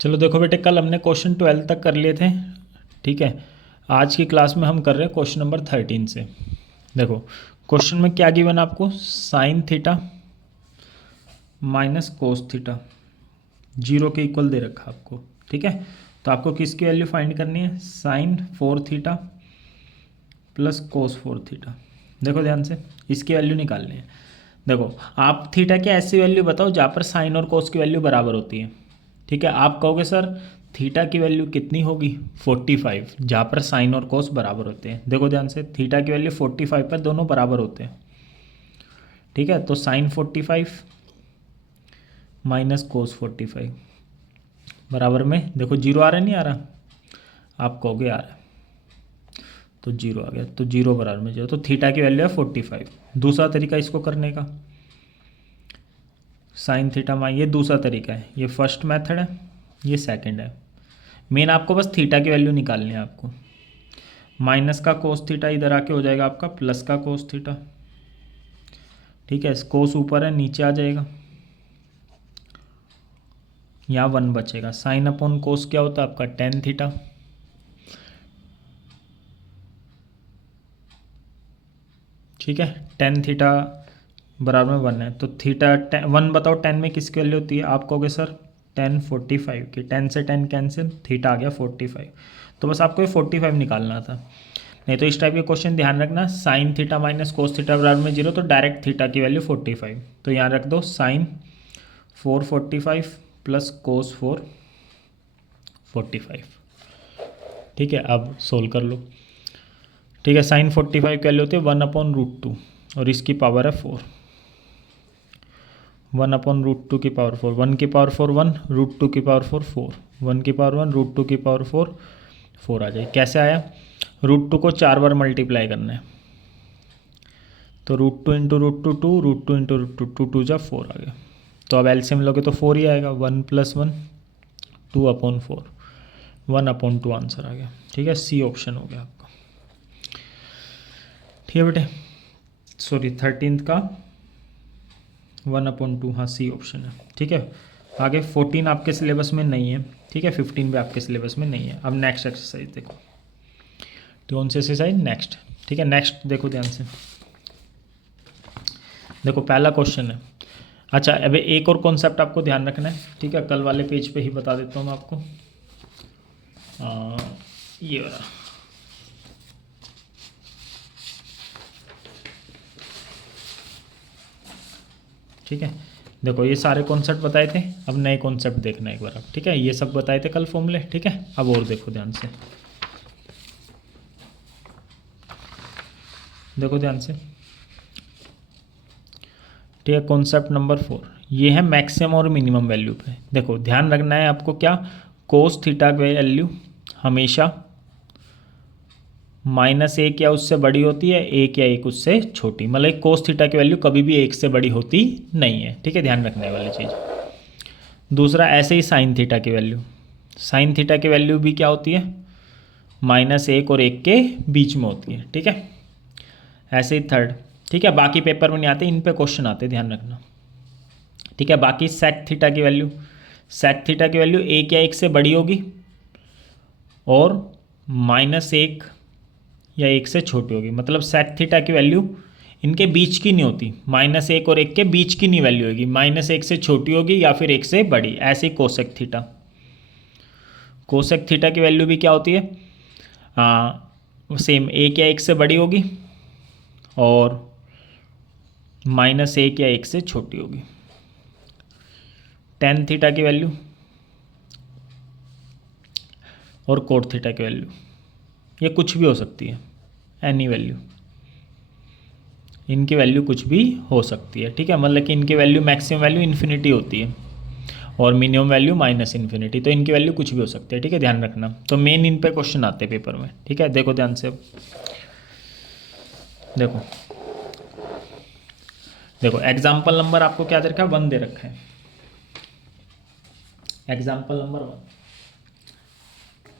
चलो देखो बेटे, कल हमने क्वेश्चन 12 तक कर लिए थे। ठीक है, आज की क्लास में हम कर रहे हैं क्वेश्चन नंबर 13 से। देखो क्वेश्चन में क्या गिवन आपको, sine theta minus cos theta zero के इक्वल दे रखा आपको। ठीक है, तो आपको किसकी वैल्यू फाइंड करनी है, sine 4 theta plus cos 4 theta. देखो ध्यान से, इसकी वैल्यू निकालनी है। देखो आप थीटा की ऐसी वैल्यू बताओ जहाँ पर साइन और कोस की वैल्यू बराबर होती है। ठीक है, आप कहोगे सर थीटा की वैल्यू कितनी होगी 45, जहाँ पर साइन और कोस बराबर होते हैं। देखो ध्यान से, थीटा की वैल्यू 45 पर दोनों बराबर होते हैं। ठीक है, तो साइन 45 माइनस कोस 45 बराबर में, देखो जीरो आ रहा है नहीं आ रहा, आप कहोगे आ रहा है, तो जीरो आ गया, तो जीरो बराबर में जीरो, तो थीटा की वैल्यू है 45। दूसरा तरीका इसको करने का, साइन थीटा माइ, ये दूसरा तरीका है, ये फर्स्ट मेथड है, ये सेकंड है। मेन आपको बस थीटा की वैल्यू निकालनी है आपको। माइनस का कोस थीटा इधर आके हो जाएगा आपका प्लस का कोस थीटा। ठीक है, कोस ऊपर है नीचे आ जाएगा, यहाँ 1 बचेगा। साइन अपॉन कोस क्या होता है आपका टेन थीटा। ठीक है, टेन थीटा बराबर में 1 है, तो थीटा 1 बताओ 10 में किसकी वैल्यू होती है, आप कहोगे सर 10 45 की, 10 से 10 कैंसिल, थीटा आ गया 45। तो बस आपको ये 45 निकालना था। नहीं तो इस टाइप के क्वेश्चन ध्यान रखना, sine theta minus cos theta बराबर में जीरो, तो डायरेक्ट थीटा की वैल्यू 45। तो यहाँ रख दो साइन 445 प्लस कोस 445। ठीक है, अब सोल्व कर लो। ठीक है, साइन 45 की वैल्यू होती है 1/√2 और इसकी पावर है 4। 1/√2 की पावर 4, 1 की पावर 4 1, √2 की पावर 4 4, 1 की पावर 1, √2 की पावर 4 4 आ जाए। कैसे आया, √2 को 4 बार मल्टीप्लाई करना है, तो √2 इंटू √2 2, √2 इंटू √2 2 जा 4 आ गया। तो अब एलसीएम लोगे तो 4 ही आएगा, 1 + 1 2/4, 1/2 आंसर आ गया। ठीक है, सी ऑप्शन हो गया आपका। ठीक है बेटे, सॉरी 13 का 1/2, हाँ सी ऑप्शन है। ठीक है, आगे 14 आपके सिलेबस में नहीं है। ठीक है, 15 भी आपके सिलेबस में नहीं है। अब नेक्स्ट एक्सरसाइज देखो, कौन सी एक्सरसाइज नेक्स्ट। ठीक है, नेक्स्ट देखो ध्यान से। देखो पहला क्वेश्चन है। अच्छा, अभी एक और कॉन्सेप्ट आपको ध्यान रखना है। ठीक है, कल वाले पेज पे ही बता देता हूँ मैं आपको। ये वाला, ठीक है, देखो ये सारे कॉन्सेप्ट बताए थे, अब नए कॉन्सेप्ट देखना एक बार आप। ठीक है, ये सब बताए थे कल फॉर्मूले। ठीक है, अब और देखो ध्यान से, देखो ध्यान से। ठीक है, कॉन्सेप्ट नंबर 4, ये है मैक्सिमम और मिनिमम वैल्यू पे। देखो ध्यान रखना है आपको, क्या कोस थीटा की वैल्यू हमेशा -1 या उससे बड़ी होती है, 1 या 1 उससे छोटी, मतलब कोस थीटा की वैल्यू कभी भी 1 से बड़ी होती नहीं है। ठीक है, ध्यान रखने वाली चीज़। दूसरा, ऐसे ही साइन थीटा की वैल्यू, साइन थीटा की वैल्यू भी क्या होती है, -1 और 1 के बीच में होती है। ठीक है, ऐसे ही थर्ड। ठीक है, बाकी पेपर में नहीं आते, इन पे क्वेश्चन आते, ध्यान रखना। ठीक है, बाकी सेक थीटा की वैल्यू, सेक थीटा की वैल्यू 1 या 1 से बड़ी होगी और -1 या 1 से छोटी होगी, मतलब सेक थीटा की वैल्यू इनके बीच की नहीं होती, -1 और 1 के बीच की नहीं वैल्यू होगी, -1 से छोटी होगी या फिर 1 से बड़ी। ऐसे ही कोसेक थीटा, कोसेक थीटा की वैल्यू भी क्या होती है, सेम 1 या 1 से बड़ी होगी और -1 या 1 से छोटी होगी। टेन थीटा की वैल्यू और कोट थीटा की वैल्यू, ये कुछ भी हो सकती है, एनी वैल्यू, इनकी वैल्यू कुछ भी हो सकती है। ठीक है, मतलब कि इनकी वैल्यू मैक्सिमम वैल्यू इन्फिनिटी होती है और मिनिमम वैल्यू -∞, तो इनकी वैल्यू कुछ भी हो सकती है। ठीक है, ध्यान रखना। तो मेन इन पे क्वेश्चन आते हैं पेपर में। ठीक है, देखो ध्यान से। देखो देखो एग्जाम्पल नंबर आपको क्या दे रखा है, 1 दे रखा है, एग्जाम्पल नंबर 1।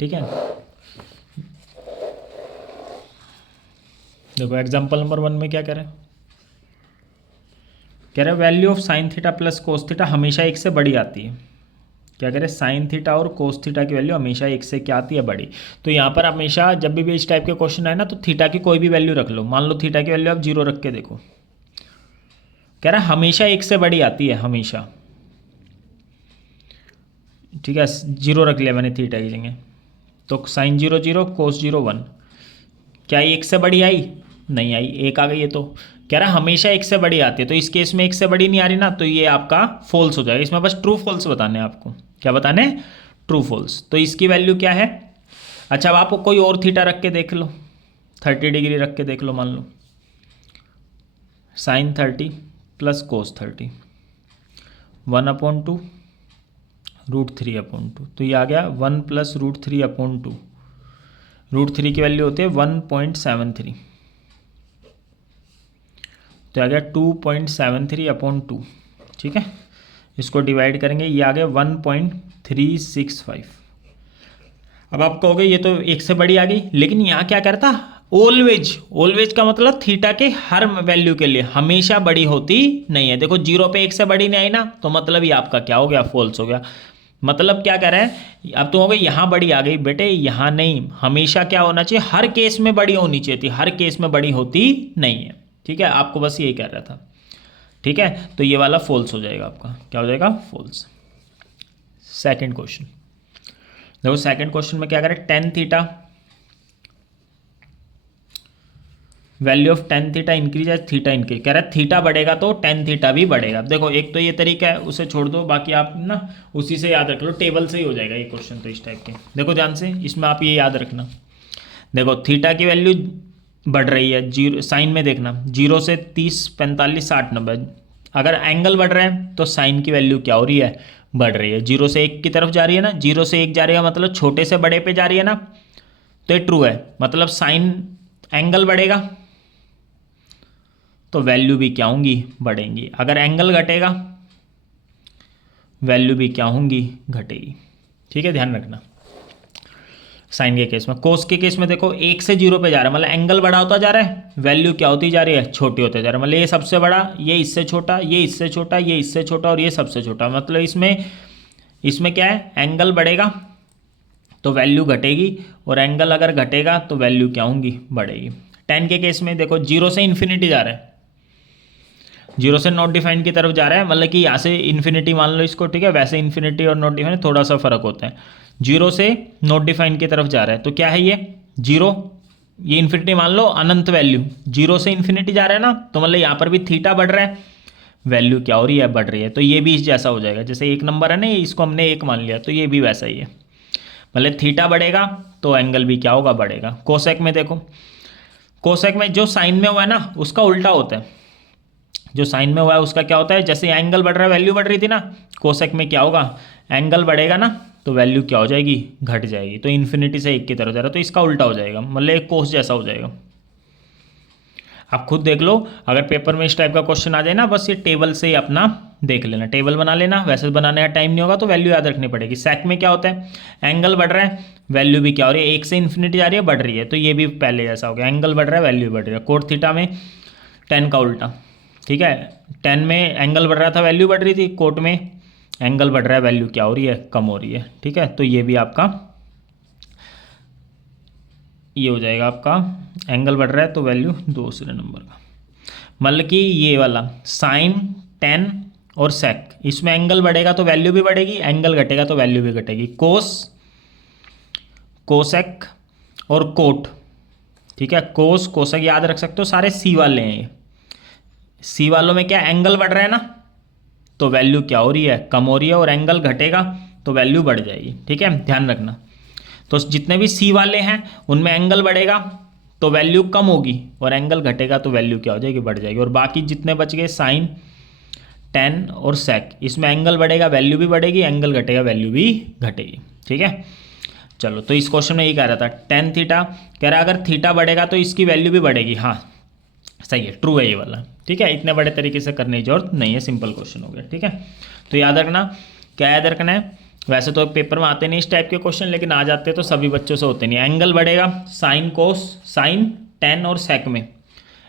ठीक है, देखो एग्जाम्पल नंबर 1 में क्या कह रहे हैं, कह रहे हैं value of sine theta plus cos theta हमेशा 1 से बड़ी आती है। क्या करें, साइन थीटा और कोस थीटा की वैल्यू हमेशा एक से क्या आती है, बड़ी। तो यहाँ पर हमेशा जब भी इस टाइप के क्वेश्चन आए ना, तो थीटा की कोई भी वैल्यू रख लो। मान लो थीटा की वैल्यू आप 0 रख के देखो, कह रहा है हमेशा एक से बड़ी आती है, हमेशा। ठीक है, 0 रख लिया मैंने थीटा की जगह, तो साइन 0 0, कोस 0 1। क्या ये एक से बड़ी आई? नहीं आई, एक आ गई है। तो कह रहा है हमेशा एक से बड़ी आती है, तो इस केस में एक से बड़ी नहीं आ रही ना, तो ये आपका फॉल्स हो जाएगा। इसमें बस ट्रू फॉल्स बताने हैं आपको। क्या बताने हैं? True false. तो इसकी वैल्यू क्या है? अच्छा, अब आपको कोई और थीटा रख के देख लो, 30 डिग्री रख के देख लो। मान लो साइन 30 प्लस कोस 30, 1/2 √3/2। तो ये आ गया 1 प्लस √3/2। √3 की वैल्यू होती है 1.73, तो आ गया 2.73/2। ठीक है, इसको डिवाइड करेंगे, ये आ गया 1.365। अब आप कहोगे ये तो एक से बड़ी आ गई, लेकिन यहाँ क्या करता, ऑलवेज। ऑलवेज का मतलब थीटा के हर वैल्यू के लिए हमेशा बड़ी होती नहीं है। देखो 0 पे एक से बड़ी नहीं आई ना, तो मतलब ये आपका क्या हो गया, फॉल्स हो गया। मतलब क्या कह रहा है, अब तो हो गई यहाँ बड़ी आ गई बेटे, यहाँ नहीं। हमेशा क्या होना चाहिए, हर केस में बड़ी होनी चाहिए थी, हर केस में बड़ी होती नहीं है। ठीक है, आपको बस यही कह रहा था। ठीक है, तो ये वाला फॉल्स हो जाएगा आपका। क्या हो जाएगा? फॉल्स। सेकंड क्वेश्चन देखो, सेकंड क्वेश्चन में क्या करें, tan theta, value of tan theta increase as theta increase. कह रहा है थीटा बढ़ेगा तो टेन थीटा भी बढ़ेगा। देखो एक तो ये तरीका है, उसे छोड़ दो, बाकी आप ना उसी से याद रख लो, टेबल से ही हो जाएगा ये क्वेश्चन। तो इस टाइप के देखो ध्यान से, इसमें आप ये याद रखना। देखो थीटा की वैल्यू बढ़ रही है, 0 साइन में देखना, 0 से 30 45 60 90। अगर एंगल बढ़ रहा है तो साइन की वैल्यू क्या हो रही है, बढ़ रही है। 0 से 1 की तरफ जा रही है ना, 0 से 1 जा रही है मतलब छोटे से बड़े पे जा रही है ना, तो ये ट्रू है। मतलब साइन एंगल बढ़ेगा तो वैल्यू भी क्या होंगी, बढ़ेंगी। अगर एंगल घटेगा वैल्यू भी क्या होंगी, घटेगी। ठीक है, ध्यान रखना। साइन के केस में, कोस के केस में देखो 1 से 0 पे जा रहा है, मतलब एंगल बड़ा होता जा रहा है, वैल्यू क्या होती जा रही है, छोटी होते जा रहा है। मतलब ये सबसे बड़ा, ये इससे छोटा, ये इससे छोटा, ये इससे छोटा और ये सबसे छोटा। मतलब इसमें क्या है, एंगल बढ़ेगा तो वैल्यू घटेगी, और एंगल अगर घटेगा तो वैल्यू क्या होंगी, बढ़ेगी। 10 के केस में देखो 0 से इन्फिनिटी जा रहा है, 0 से नॉट डिफाइंड की तरफ जा रहा है, मतलब कि यहाँ से इन्फिनिटी मान लो इसको। ठीक है, वैसे इन्फिनिटी और नॉट डिफाइंड थोड़ा सा फर्क होता है। 0 से नॉट डिफाइंड की तरफ जा रहा है, तो क्या है ये 0, ये इन्फिनिटी मान लो, अनंत वैल्यू। 0 से इन्फिनिटी जा रहा है ना, तो मतलब यहाँ पर भी थीटा बढ़ रहा है, वैल्यू क्या हो रही है, बढ़ रही है। तो ये भी इस जैसा हो जाएगा, जैसे 1 नंबर है ना, इसको हमने 1 मान लिया, तो ये भी वैसा ही है। मतलब थीटा बढ़ेगा तो एंगल भी क्या होगा, बढ़ेगा। कोसेक में देखो, कोसेक में जो साइन में हुआ है ना, उसका उल्टा होता है। जो साइन में हुआ है उसका क्या होता है, जैसे एंगल बढ़ रहा है वैल्यू बढ़ रही थी ना, कोसेक में क्या होगा, एंगल बढ़ेगा ना तो वैल्यू क्या हो जाएगी, घट जाएगी। तो इन्फिनिटी से 1 की तरफ जा रहा है, तो इसका उल्टा हो जाएगा, मतलब एक कोस जैसा हो जाएगा। आप खुद देख लो, अगर पेपर में इस टाइप का क्वेश्चन आ जाए ना, बस ये टेबल से ही अपना देख लेना, टेबल बना लेना। वैसे बनाने का टाइम नहीं होगा तो वैल्यू याद रखनी पड़ेगी। सेक में क्या होता है, एंगल बढ़ रहा है, वैल्यू भी क्या हो रही है, 1 से इन्फिनिटी जा रही है, बढ़ रही है। तो ये भी पहले जैसा हो गया, एंगल बढ़ रहा है, वैल्यू बढ़ रही है। कोट थीटा में 10 का उल्टा। ठीक है, 10 में एंगल बढ़ रहा था, वैल्यू बढ़ रही थी, कोट में एंगल बढ़ रहा है, वैल्यू क्या हो रही है, कम हो रही है। ठीक है, तो ये भी आपका ये हो जाएगा, आपका एंगल बढ़ रहा है तो वैल्यू दूसरे नंबर का। मतलब कि ये वाला साइन 10 और सेक, इसमें एंगल बढ़ेगा तो वैल्यू भी बढ़ेगी, एंगल घटेगा तो वैल्यू भी घटेगी। कोस, कोसेक और कोट। ठीक है, कोस कोसेक याद रख सकते हो, सारे सी वाले हैं ये। सी वालों में क्या एंगल बढ़ रहा है ना, तो वैल्यू क्या हो रही है, कम हो रही है, और एंगल घटेगा तो वैल्यू बढ़ जाएगी। ठीक है, ध्यान रखना। तो जितने भी सी वाले हैं उनमें एंगल बढ़ेगा तो वैल्यू कम होगी, और एंगल घटेगा तो वैल्यू क्या हो जाएगी, बढ़ जाएगी। और बाकी जितने बच गए साइन 10 और सेक, इसमें एंगल बढ़ेगा वैल्यू भी बढ़ेगी, एंगल घटेगा वैल्यू भी घटेगी। ठीक है, चलो, तो इस क्वेश्चन में यही कह रहा था, टेन थीटा, कह रहा अगर थीटा बढ़ेगा तो इसकी वैल्यू भी बढ़ेगी। हाँ सही है, ट्रू है ये वाला। ठीक है, इतने बड़े तरीके से करने की जरूरत नहीं है, सिंपल क्वेश्चन हो गया। ठीक है, तो याद रखना, क्या याद रखना है, वैसे तो पेपर में आते नहीं इस टाइप के क्वेश्चन, लेकिन आ जाते तो सभी बच्चों से होते नहीं। एंगल बढ़ेगा, साइन कोस, साइन 10 और सेक में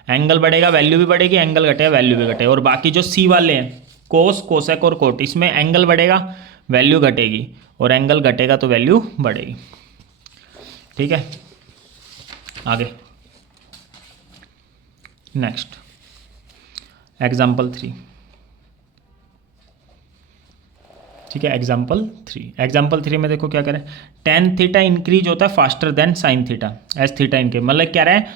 एंगल बढ़ेगा, वैल्यू भी बढ़ेगी, एंगल घटेगा, वैल्यू भी घटेगा। और बाकी जो सी वाले हैं, कोस, कोसेक और कोट, इसमें एंगल बढ़ेगा, वैल्यू घटेगी, और एंगल घटेगा तो वैल्यू बढ़ेगी। ठीक है, आगे नेक्स्ट एग्जाम्पल 3। ठीक है, एग्जाम्पल 3 में देखो क्या करें, टेन थीटा इंक्रीज होता है faster than sine theta as theta इनके, मतलब क्या रहा है,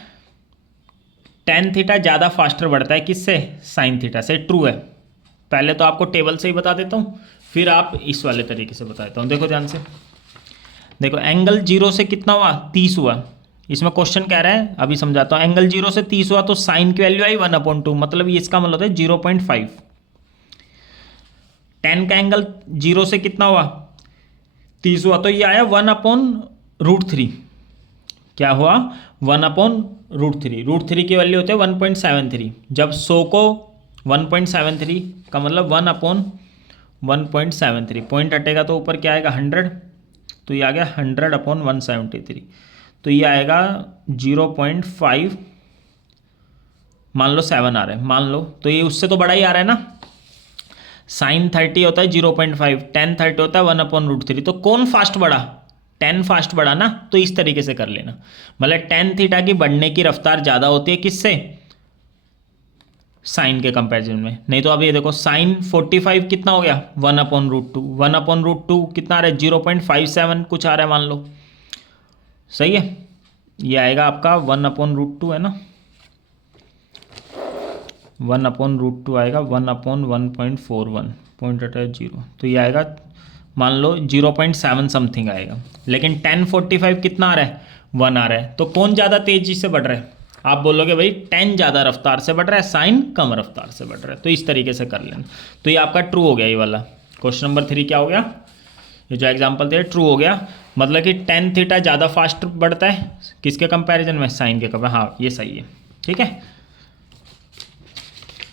टेन थीटा ज़्यादा फास्टर बढ़ता है किससे, साइन थीटा से। ट्रू है। पहले तो आपको टेबल से ही बता देता हूँ, फिर आप इस वाले तरीके से बता देता हूँ। देखो ध्यान से, देखो एंगल 0 से कितना हुआ, 30 हुआ। इसमें क्वेश्चन कह रहा है, अभी समझाता हूँ, एंगल 0 से 30 हुआ तो साइन की वैल्यू आई 1/2, मतलब ये इसका मतलब होता है 0.5। टेन का एंगल 0 से कितना हुआ, 30 हुआ, तो ये आया 1/√3। क्या हुआ, 1/√3। √3 की वैल्यू होती है 1.73। जब 100 को 1.73 का मतलब 1/1.73, पॉइंट हटेगा तो ऊपर क्या आएगा 100, तो ये आ गया 100/173, तो ये आएगा 0.5, मान लो 7 आ रहा है, मान लो, तो ये उससे तो बड़ा ही आ रहा है ना। साइन 30 होता है 0.5, टेन 30 होता है 1/√3, तो कौन फास्ट बढ़ा, टेन फास्ट बढ़ा ना। तो इस तरीके से कर लेना, मतलब टेन थीटा की बढ़ने की रफ्तार ज़्यादा होती है किससे, साइन के कंपैरिजन में। नहीं तो अब ये देखो साइन 45 कितना हो गया, 1/√2, 1/√2 कितना आ रहा है, 0.57 कुछ आ रहा है मान लो, सही है। ये आएगा आपका 1/√2 है ना, 1/√2 आएगा 1/1.41, पॉइंट अटैच 0, तो ये आएगा मान लो 0.7 समथिंग आएगा। लेकिन 1045 कितना आ रहा है, 1 आ रहा है, तो कौन ज़्यादा तेजी से बढ़ रहा है, आप बोलोगे भाई 10 ज़्यादा रफ्तार से बढ़ रहा है, साइन कम रफ्तार से बढ़ रहा है। तो इस तरीके से कर लेना, तो ये आपका ट्रू हो गया। ये वाला क्वेश्चन नंबर 3 क्या हो गया, ये जो एग्जाम्पल थे ट्रू हो गया, मतलब कि टेन थीटा ज़्यादा फास्ट बढ़ता है किसके कंपैरिजन में, साइन के कंपैरिजन। हाँ ये सही है, ठीक है।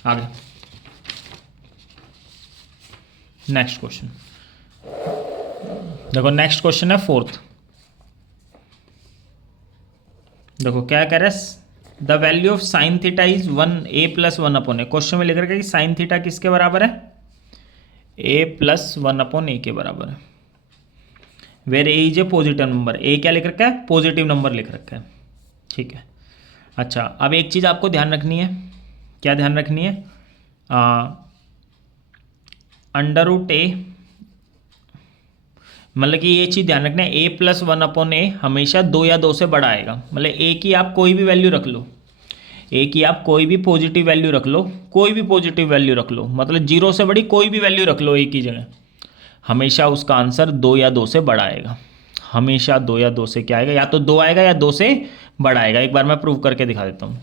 आगे नेक्स्ट क्वेश्चन देखो, नेक्स्ट क्वेश्चन है 4th। देखो क्या कह रहा है, the value of sine theta is 1a + 1/a। Question में लिख रखा है कि साइन थीटा किसके बराबर है, a + 1/a के बराबर है, where a is a positive number. a क्या लिख रखा है, पॉजिटिव नंबर लिख रखा है, ठीक है। अच्छा, अब एक चीज़ आपको ध्यान रखनी है, क्या ध्यान रखनी है, √a, मतलब कि ये चीज़ ध्यान रखना है, a + 1/a हमेशा 2 या 2 से बड़ा आएगा। मतलब a की आप कोई भी वैल्यू रख लो, a की आप कोई भी पॉजिटिव वैल्यू रख लो, कोई भी पॉजिटिव वैल्यू रख लो, मतलब 0 से बड़ी कोई भी वैल्यू रख लो a की जगह, हमेशा उसका आंसर 2 या 2 से बड़ा आएगा। हमेशा 2 या 2 से क्या आएगा, या तो 2 आएगा या 2 से बड़ा आएगा। एक बार मैं प्रूव करके दिखा देता हूँ।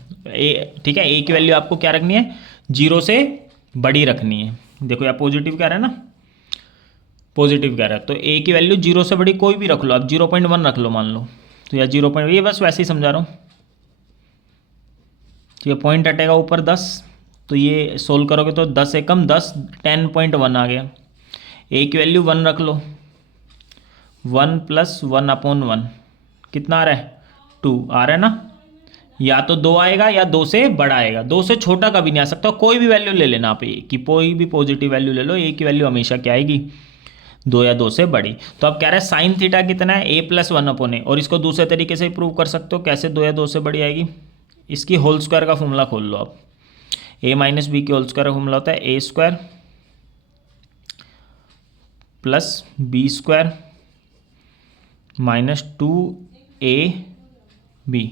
ठीक है, a की वैल्यू आपको क्या रखनी है, 0 से बड़ी रखनी है। देखो या पॉजिटिव कह रहा है ना, पॉजिटिव कह रहा है, तो a की वैल्यू 0 से बड़ी कोई भी रख लो, आप 0.1 रख लो मान लो, तो या 0. ये बस वैसे ही समझा रहा हूँ। तो ये पॉइंट हटेगा ऊपर 10, तो ये सोल्व करोगे तो 10 से कम 10, 10.1 आ गया। a की वैल्यू 1 रख लो, 1 + 1/1 कितना आ रहा है, 2 आ रहा है ना। या तो 2 आएगा या 2 से बड़ा आएगा, 2 से छोटा कभी नहीं आ सकता। कोई भी वैल्यू ले लेना आप a की, कोई भी पॉजिटिव वैल्यू ले लो, a की वैल्यू हमेशा क्या आएगी, 2 या 2 से बड़ी। तो अब कह रहा है साइन थीटा कितना है, a + 1/a, और इसको दूसरे तरीके से प्रूव कर सकते हो, कैसे 2 या 2 से बड़ी आएगी। इसकी होल स्क्वायर का फॉर्मूला खोल लो आप, a - b की होल स्क्वायर का फॉर्मूला होता है a² + b² - 2ab,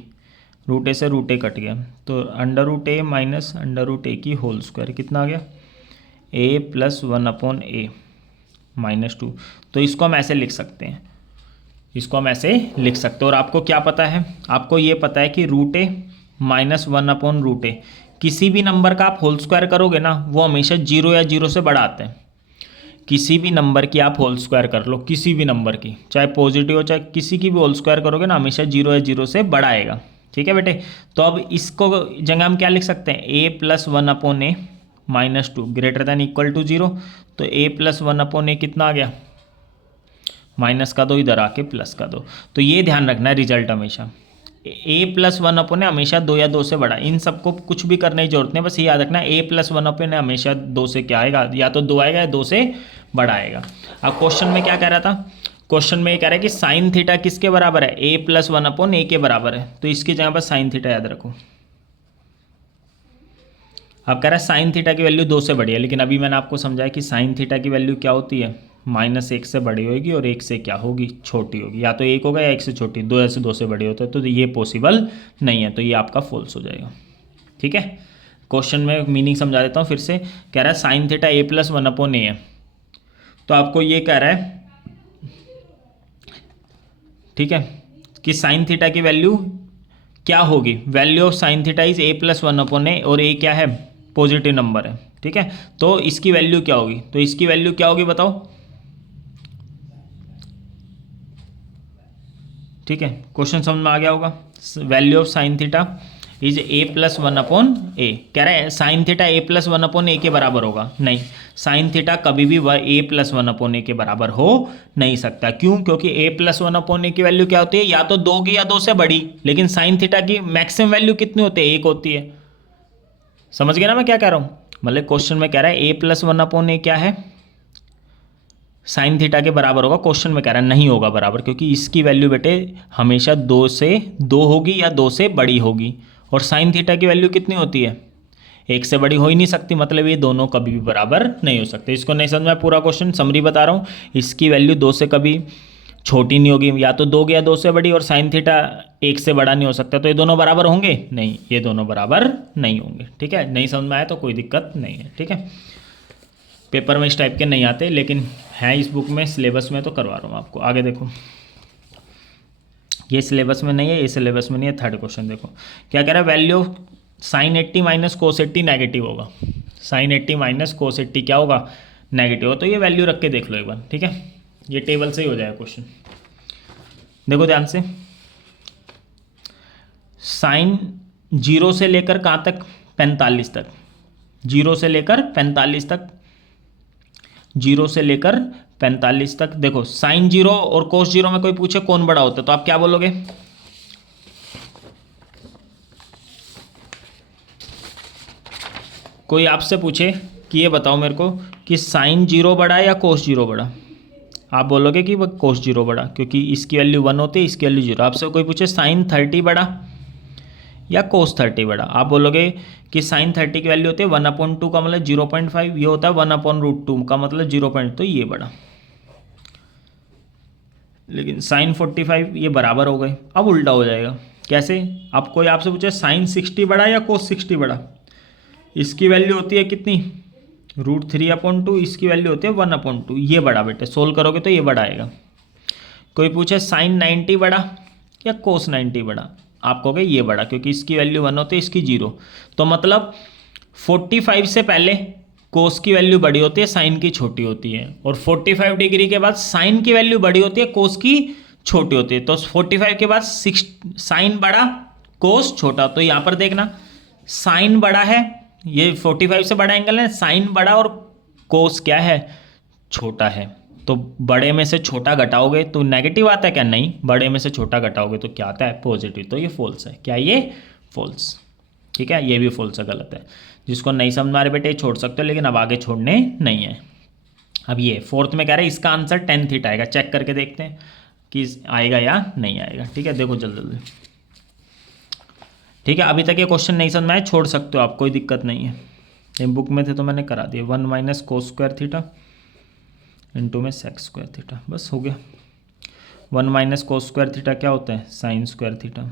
√a से √a कट गया, तो √a - √a की होल स्क्वायर कितना आ गया, a + 1/a - 2। तो इसको हम ऐसे लिख सकते हैं, इसको हम ऐसे लिख सकते हैं। और आपको क्या पता है, आपको ये पता है कि √a - 1/√a, किसी भी नंबर का आप होल स्क्वायर करोगे ना, वो हमेशा 0 या 0 से बड़ा आता है। किसी भी नंबर की आप होल स्क्वायर कर लो, किसी भी नंबर की, चाहे पॉजिटिव हो चाहे किसी की भी होल स्क्वायर करोगे ना, हमेशा 0 या 0 से बड़ा आएगा। ठीक है बेटे, तो अब इसको जगह हम क्या लिख सकते हैं, a + 1/a - 2 > 0। तो a + 1/a कितना आ गया, माइनस का दो, इधर आके प्लस का दो। तो ये ध्यान रखना है रिजल्ट हमेशा, ए प्लस वन अपन है हमेशा 2 या 2 से बड़ा, इन सबको कुछ भी करने की जरूरत नहीं, बस ये याद रखना ए प्लस वन अपन है हमेशा 2 से क्या आएगा, या तो 2 आएगा या 2 से बड़ा आएगा। अब क्वेश्चन में क्या कह रहा था, क्वेश्चन में ये कह रहा है कि साइन थीटा किसके बराबर है, ए प्लस वन अपन ए के बराबर है, तो इसकी जगह पर साइन थीटा याद रखो। अब कह रहा है साइन थीटा की वैल्यू 2 से बड़ी है, लेकिन अभी मैंने आपको समझाया कि साइन थीटा की वैल्यू क्या होती है, -1 से बड़ी होगी और 1 से क्या होगी, छोटी होगी, या तो 1 होगा या 1 से छोटी, 2 से बड़ी होता है, तो ये पॉसिबल नहीं है, तो ये आपका फॉल्स हो जाएगा। ठीक है, क्वेश्चन में मीनिंग समझा देता हूँ फिर से। कह रहा है sine theta A plus one upon ए है, तो आपको ये कह रहा है, ठीक है, कि साइन थीटा की वैल्यू क्या होगी, value of sine theta is A plus one upon A, और ए क्या है, पॉजिटिव नंबर है। ठीक है, तो इसकी वैल्यू क्या होगी, तो इसकी वैल्यू क्या होगी बताओ। ठीक है, क्वेश्चन समझ में आ गया होगा। Value of sine theta is A plus one upon A, कह रहा है sine theta A plus one upon A के बराबर होगा, नहीं, साइन थीटा कभी भी A plus one upon A के बराबर हो नहीं सकता। क्यों, क्योंकि A plus one upon A की वैल्यू क्या होती है, या तो 2 की या 2 से बड़ी, लेकिन साइन थीटा की मैक्सिमम वैल्यू कितनी होती है, 1 होती है। समझ गया ना मैं क्या कह रहा हूँ, मतलब क्वेश्चन में कह रहा है ए प्लस वन अपॉन ए क्या है, साइन थीटा के बराबर होगा, क्वेश्चन में कह रहा है नहीं होगा बराबर, क्योंकि इसकी वैल्यू बेटे हमेशा 2 से 2 होगी या 2 से बड़ी होगी, और साइन थीटा की वैल्यू कितनी होती है, 1 से बड़ी हो ही नहीं सकती, मतलब ये दोनों कभी भी बराबर नहीं हो सकते। इसको नहीं समझ में, पूरा क्वेश्चन समरी बता रहा हूँ, इसकी वैल्यू 2 से कभी छोटी नहीं होगी, या तो 2 या 2 से बड़ी, और साइन थीटा 1 से बड़ा नहीं हो सकता, तो ये दोनों बराबर होंगे नहीं, ये दोनों बराबर नहीं होंगे। ठीक है, नहीं समझ में आया तो कोई दिक्कत नहीं है। ठीक है, पेपर में इस टाइप के नहीं आते, लेकिन हैं इस बुक में, सिलेबस में, तो करवा रहा हूँ आपको। आगे देखो, ये सिलेबस में नहीं है, ये सिलेबस में नहीं है। थर्ड क्वेश्चन देखो क्या कह रहा है, value sine 80 minus cos 80 negative होगा, साइन 80 माइनस कोस 80 क्या होगा, नेगेटिव हो, तो ये वैल्यू रख के देख लो एक बार। ठीक है, ये टेबल से ही हो जाएगा क्वेश्चन। देखो ध्यान से, साइन 0 से लेकर कहाँ तक, 45 तक, 0 से लेकर 45 तक, 0 से लेकर 45 तक। देखो साइन 0 और कोस 0 में कोई पूछे कौन बड़ा होता है, तो आप क्या बोलोगे, कोई आपसे पूछे कि ये बताओ मेरे को कि साइन 0 बड़ा है या कोस 0 बड़ा, आप बोलोगे कि वो कोस 0 बड़ा, क्योंकि इसकी वैल्यू 1 होती है, इसकी वैल्यू 0। आपसे कोई पूछे साइन 30 बड़ा या कोस 30 बड़ा, आप बोलोगे कि साइन 30 की वैल्यू होती है 1/2 का मतलब 0.5, ये होता है 1/√2 का मतलब 0. तो ये बड़ा, लेकिन साइन 45 ये बराबर हो गए। अब उल्टा हो जाएगा, कैसे, आप कोई आपसे पूछे साइन 60 बड़ा या कोस 60 बड़ा, इसकी वैल्यू होती है कितनी, √3/2, इसकी वैल्यू होती है 1/2, ये बड़ा बेटे, सोल्व करोगे तो ये बड़ा आएगा। कोई पूछे साइन 90 बड़ा या कोस 90 बड़ा, आप कहोगे ये बड़ा, क्योंकि इसकी वैल्यू 1 होती है, इसकी 0, तो मतलब 45 से पहले कोस की वैल्यू बड़ी होती है, साइन की छोटी होती है, और 45 डिग्री के बाद साइन की वैल्यू बड़ी होती है, कोस की छोटी होती है। तो 45 के बाद साइन बड़ा, कोस छोटा, तो यहाँ पर देखना साइन बड़ा है, ये 45 से बड़ा एंगल है, साइन बड़ा और कोस क्या है, छोटा है, तो बड़े में से छोटा घटाओगे तो नेगेटिव आता है क्या, नहीं, बड़े में से छोटा घटाओगे तो क्या आता है, पॉजिटिव, तो ये फॉल्स है। क्या ये फॉल्स, ठीक है, ये भी फॉल्स है, गलत है। जिसको नहीं समझ में आ रहे बेटे छोड़ सकते हो, लेकिन अब आगे छोड़ने नहीं है। अब ये फोर्थ में कह रहे हैं इसका आंसर tan थीटा आएगा, चेक करके देखते हैं कि आएगा या नहीं आएगा। ठीक है, देखो जल्दी जल्दी। ठीक है, अभी तक ये क्वेश्चन नहीं समझ में आए छोड़ सकते हो आप, कोई दिक्कत नहीं है, ये बुक में थे तो मैंने करा दिया। 1 minus cos square theta into में सेक स्क्वायर थीटा, बस हो गया। 1 माइनस कोस स्क्वायर थीटा क्या होता है, sine square theta,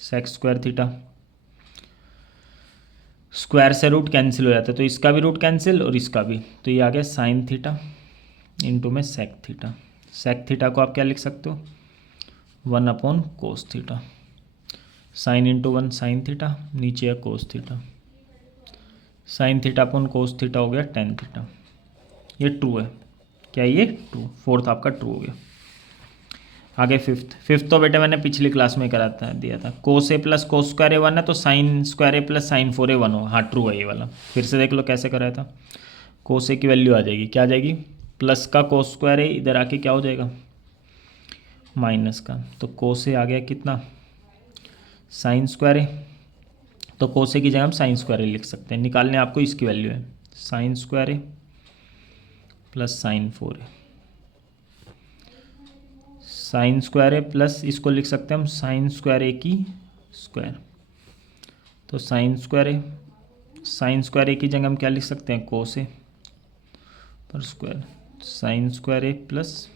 sec square theta, square से रूट कैंसिल हो जाता है, तो इसका भी रूट कैंसिल और इसका भी, तो ये आ गया साइन थीटा इंटू में सेक थीटा। सेक थीटा को आप क्या लिख सकते हो, 1 cos theta, sine into 1 sine theta, नीचे है cos theta, sine theta cos theta हो गया tan थीटा। ये ट्रू है, क्या ये ट्रू, फोर्थ आपका ट्रू हो गया। आगे फिफ्थ तो बेटे मैंने पिछली क्लास में कराता दिया था, कोस ए प्लस कोस स्क्वायर ए 1 है, तो साइन स्क्वायर ए प्लस साइन 4 ए 1 हो, हाँ ट्रू है ये वाला। फिर से देख लो कैसे कराया था, कोस ए की वैल्यू आ जाएगी, क्या आ जाएगी, प्लस का कोस स्क्वायर ए, इधर आके क्या हो जाएगा, माइनस का, तो कोस ए आ गया कितना साइन स्क्वायर है, तो कोसे की जगह हम साइन स्क्वायर ए लिख सकते हैं। निकालने आपको इसकी वैल्यू है साइन स्क्वायर ए प्लस साइन 4 ए, साइन स्क्वायर ए प्लस इसको लिख सकते हैं हम साइन स्क्वायर ए की स्क्वायर, तो साइन स्क्वायर ए की जगह हम क्या लिख सकते हैं कोस ए पर स्क्वायर, साइन स्क्वायर ए प्लस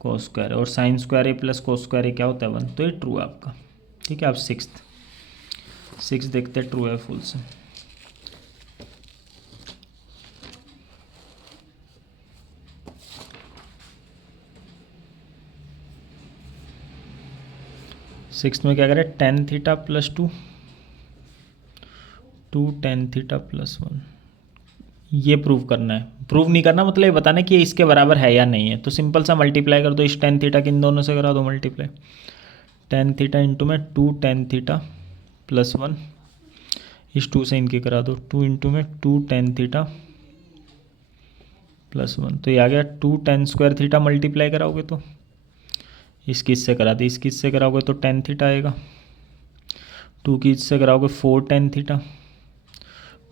कोस स्क्वायर, और साइन स्क्वायर ए प्लस कोस स्क्वायर ए क्या होता है 1, तो ये ट्रू है आपका। ठीक है, आप सिक्स देखते हैं ट्रू है फुल से। सिक्स में क्या करें tan theta plus 2 ten theta plus 1, ये प्रूव करना है। प्रूव नहीं करना मतलब ये बताना कि ये इसके बराबर है या नहीं है। तो सिंपल सा मल्टीप्लाई कर दो, इस टेन थीटा के इन दोनों से करा दो मल्टीप्लाई, टेन थीटा इंटू में 2 टेन थीटा प्लस 1, इस 2 से इनकी करा दो 2 इंटू में 2 टेन थीटा प्लस 1, तो ये आ गया 2 टेन स्क्वायर थीटा। मल्टीप्लाई कराओगे तो इसकी इससे करा दी, इसकी इससे कराओगे तो टेन थीटा आएगा, 2 की इससे कराओगे 4 टेन थीटा,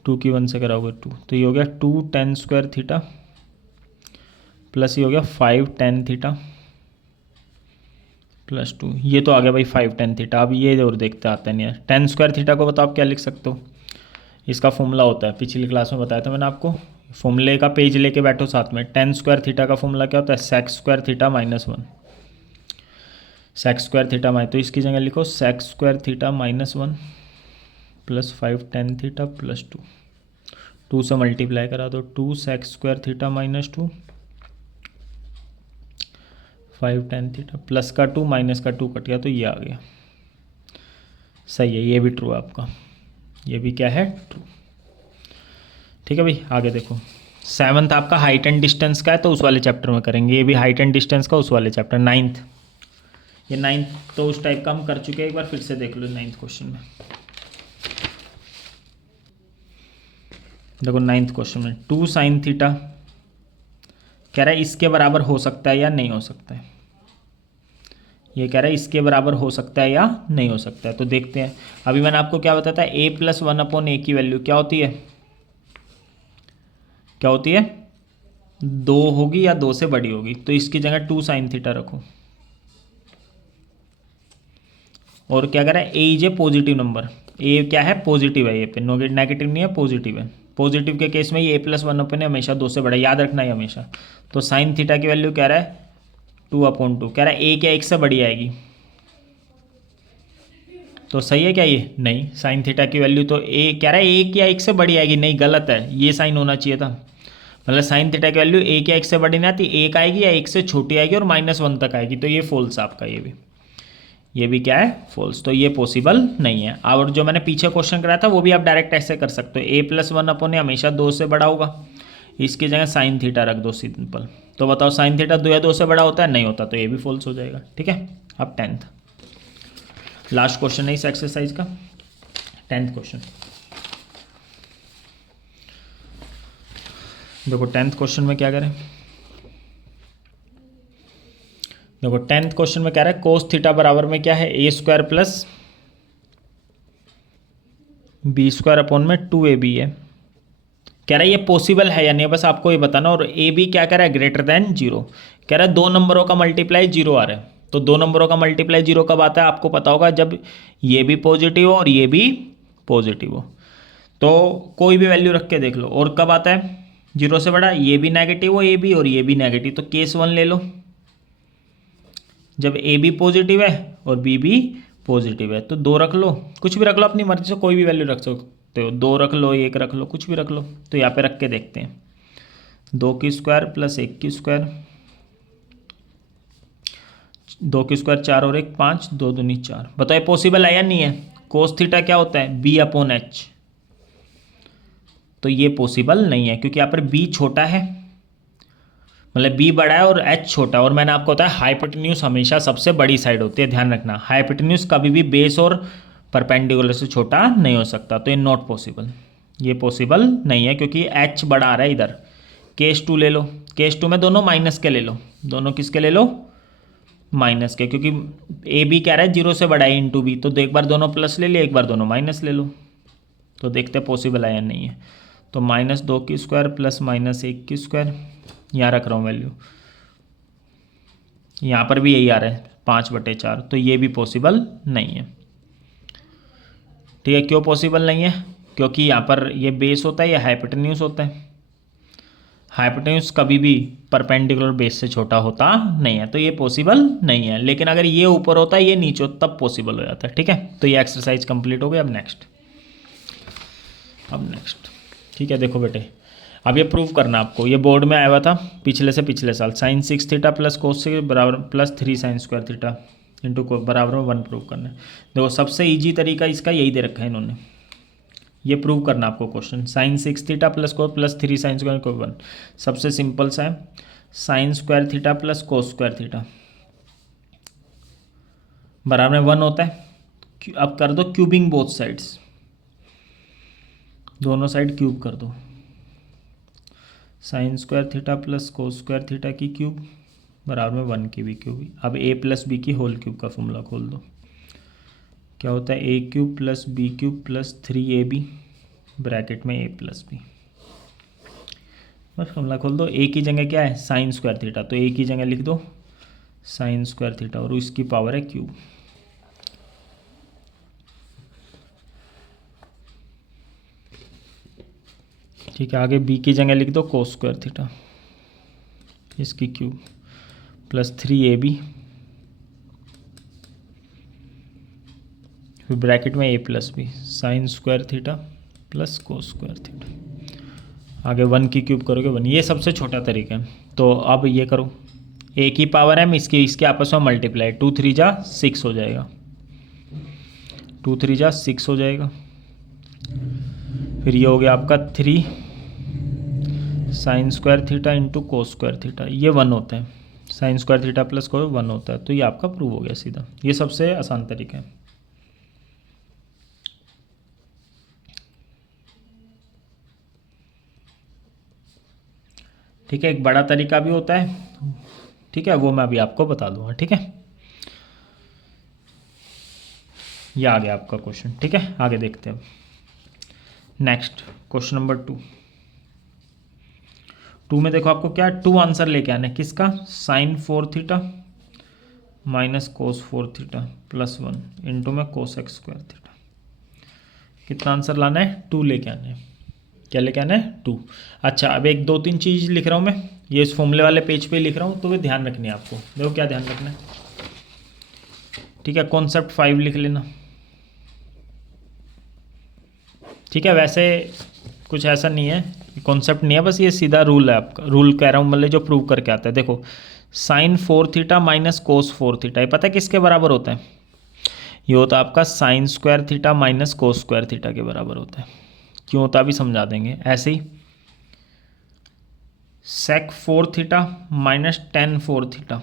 2 की 1 से कराओगे 2, तो ये हो गया 2 टेन स्क्वायर थीटा प्लस ये हो गया 5 टेन थीटा प्लस 2, ये तो आ गया भाई 5 टेन थीटा। अब ये और देखते आते नहीं है, टेन स्क्वायर थीटा को बताओ आप क्या लिख सकते हो, इसका फॉर्मूला होता है, पिछली क्लास में बताया था मैंने आपको, फॉर्मूले का पेज लेके बैठो साथ में। टेन स्क्वायर थीटा का फॉर्मूला क्या होता है sec square theta minus 1, sec square theta minus, तो इसकी जगह लिखो sec square theta minus 1 plus 5 tan theta plus 2, 2 से मल्टीप्लाई करा दो 2 sec square theta minus 2 5 tan theta, plus का 2 माइनस का 2 कट गया तो ये आ गया। सही है, ये भी ट्रू है आपका, ये भी क्या है ट्रू। ठीक है भाई, आगे देखो 7th आपका हाइट एंड डिस्टेंस का है, तो उस वाले चैप्टर में करेंगे। ये भी हाइट एंड डिस्टेंस का उस वाले चैप्टर। 9th, ये 9th तो उस टाइप का हम कर चुके हैं, एक बार फिर से देख लो 9th क्वेश्चन में। देखो 9th क्वेश्चन में 2 साइन थीटा कह रहा है इसके बराबर हो सकता है या नहीं हो सकता है, ये कह रहा है इसके बराबर हो सकता है या नहीं हो सकता है। तो देखते हैं, अभी मैंने आपको क्या बताया था a प्लस 1 अपॉन ए की वैल्यू क्या होती है, क्या होती है 2 होगी या 2 से बड़ी होगी, तो इसकी जगह 2 साइन थीटा रखो। और क्या कह रहा है ए इज ए पॉजिटिव नंबर, ए क्या है पॉजिटिव है, ये पे नेगेटिव नहीं है पॉजिटिव है। पॉजिटिव के केस में ये a प्लस 1 अपॉन हमेशा 2 से बड़ा, याद रखना है हमेशा। तो साइन थीटा की वैल्यू कह रहा है 2 अपॉन 2, कह रहा है ए क्या 1 से बड़ी आएगी, तो सही है क्या ये, नहीं। साइन थीटा की वैल्यू तो ए कह रहा है ए क्या 1 से बड़ी आएगी, नहीं गलत है, ये साइन होना चाहिए था। मतलब साइन थीटा की वैल्यू ए क्या 1 से बड़ी नहीं आती, 1 आएगी या 1 से छोटी आएगी और -1 तक आएगी, तो ये फॉल्स आपका, ये भी क्या है फॉल्स, तो ये पॉसिबल नहीं है। और जो मैंने पीछे क्वेश्चन कराया था वो भी आप डायरेक्ट ऐसे कर सकते हो, a प्लस 1 अपॉन हमेशा 2 से बड़ा होगा, इसकी जगह साइन थीटा रख दो सिंपल। तो बताओ साइन थीटा 2 या 2 से बड़ा होता है, नहीं होता, तो ये भी फॉल्स हो जाएगा। ठीक है, अब 10th लास्ट क्वेश्चन है इस एक्सरसाइज का, 10th क्वेश्चन। देखो 10th क्वेश्चन में क्या करें, देखो 10th क्वेश्चन में कह रहा है कोस थीटा बराबर में क्या है A square plus B square upon में 2ab है। कह रहा है ये पॉसिबल है या नहीं, बस आपको ये बताना। और ए बी क्या कह रहा है ग्रेटर देन 0, कह रहा है 2 नंबरों का मल्टीप्लाई 0 आ रहा है, तो 2 नंबरों का मल्टीप्लाई 0 कब आता है आपको पता होगा, जब ये भी पॉजिटिव हो और ये भी पॉजिटिव हो। तो कोई भी वैल्यू रख के देख लो, और कब आता है 0 से बड़ा, ये भी नेगेटिव हो ये भी और ये भी नेगेटिव, तो केस 1 ले लो, जब ए भी पॉजिटिव है और बी भी पॉजिटिव है, तो 2 रख लो, कुछ भी रख लो अपनी मर्जी से, कोई भी वैल्यू रख सकते हो, 2 रख लो 1 रख लो, कुछ भी रख लो। तो यहाँ पे रख के देखते हैं, 2 की स्क्वायर प्लस 1 की स्क्वायर, 2 की स्क्वायर 4 और 1 5, 2 दूनी 4। बताओ ये पॉसिबल है या नहीं है। कोस थीटा क्या होता है b अपॉन एच, तो ये पॉसिबल नहीं है क्योंकि यहाँ पर b छोटा है, मतलब b बड़ा है और h छोटा है। और मैंने आपको बताया हाइपोटेन्यूज हमेशा सबसे बड़ी साइड होती है, ध्यान रखना। हाइपोटेन्यूज कभी भी बेस और परपेंडिकुलर से छोटा नहीं हो सकता, तो ये नॉट पॉसिबल, ये पॉसिबल नहीं है क्योंकि h बड़ा आ रहा है इधर। केस 2 ले लो, केस 2 में दोनों माइनस के ले लो, दोनों किसके ले लो माइनस के, क्योंकि ए बी कह रहा है 0 से बड़ा है इंटू बी, तो एक बार दोनों प्लस ले लिया, एक बार दोनों माइनस ले लो, तो देखते हैं पॉसिबल है या नहीं है। तो -2 की स्क्वायर प्लस -1 की स्क्वायर, यहाँ रख रहा हूँ वैल्यू, यहाँ पर भी यही आ रहा है 5/4, तो ये भी पॉसिबल नहीं है। ठीक है, क्यों पॉसिबल नहीं है? क्योंकि यहाँ पर ये बेस होता है या हाइपोटेन्यूज होता है, हाइपोटेन्यूज कभी भी परपेंडिकुलर बेस से छोटा होता नहीं है, तो ये पॉसिबल नहीं है। लेकिन अगर ये ऊपर होता है ये नीचे होता तब पॉसिबल हो जाता है। ठीक है, तो ये एक्सरसाइज कंप्लीट हो गई। अब नेक्स्ट ठीक है, देखो बेटे, अब ये प्रूव करना आपको, ये बोर्ड में आया हुआ था पिछले से पिछले साल, sin 6 थीटा प्लस कोस से बराबर plus 3 sin square theta into को बराबर में 1 प्रूव करना है। देखो सबसे इजी तरीका इसका यही दे रखा है इन्होंने, ये प्रूव करना आपको क्वेश्चन, sin 6 थीटा प्लस कोस प्लस 3 sin स्क्वायर को 1, सबसे सिंपल सा है, sin square theta plus cos square theta बराबर में 1 होता है। अब कर दो क्यूबिंग बोथ साइड्स, दोनों साइड क्यूब कर दो, sin square theta plus cos square theta की क्यूब बराबर में 1 की भी क्यूब। अब a प्लस बी की होल क्यूब का फॉर्मूला खोल दो, क्या होता है a cube plus b cube plus 3ab bracket में a प्लस बी। बस फॉर्मूला खोल दो, a की जगह क्या है sin स्क्वायर थीटा, तो a की जगह लिख दो sin स्क्वायर थीटा और इसकी पावर है क्यूब। ठीक है, आगे b की जगह लिख दो कोस स्क्वायर थीटा, इसकी क्यूब प्लस 3ab फिर ब्रैकेट में a plus b sine square theta plus cos square theta. आगे 1 की क्यूब करोगे 1, ये सबसे छोटा तरीका है। तो अब ये करो, a की पावर है इसके आपस में मल्टीप्लाई, 2 3 जा 6 हो जाएगा, 2 3 जा 6 हो जाएगा। फिर ये हो गया आपका 3 sign square theta into cos square theta, ये 1 होता है, साइन स्क्वायर थीटा प्लस कोस 1 होता है, तो ये आपका प्रूव हो गया सीधा। ये सबसे आसान तरीका है। ठीक है, एक बड़ा तरीका भी होता है, ठीक है, वो मैं अभी आपको बता दूंगा। ठीक है, ये आ गया आपका क्वेश्चन। ठीक है, आगे देखते हैं। नेक्स्ट क्वेश्चन नंबर 2 में देखो आपको क्या 2 आंसर लेके आने, किसका sine 4 theta minus cos 4 theta plus 1 into में कोस एक्स स्क्वायर थीटा। कितना आंसर लाना है? 2 लेके आने हैं। क्या लेके आना है? 2। अच्छा, अब 1 2 3 चीज़ लिख रहा हूँ मैं, ये इस फॉर्मूले वाले पेज पे लिख रहा हूँ, तो वे ध्यान रखनी है आपको। देखो क्या ध्यान रखना है, ठीक है, कॉन्सेप्ट 5 लिख लेना। ठीक है, वैसे कुछ ऐसा नहीं है, कॉन्सेप्ट नहीं है, बस ये सीधा रूल है आपका, रूल कह रहा हूँ मतलब जो प्रूव करके आता है। देखो sine 4 theta minus cos 4 theta, ये पता है किसके बराबर होता है? ये होता है आपका sign square theta minus cos square theta के बराबर होता है। क्यों होता है अभी समझा देंगे। ऐसे ही sec 4 theta minus tan 4 theta,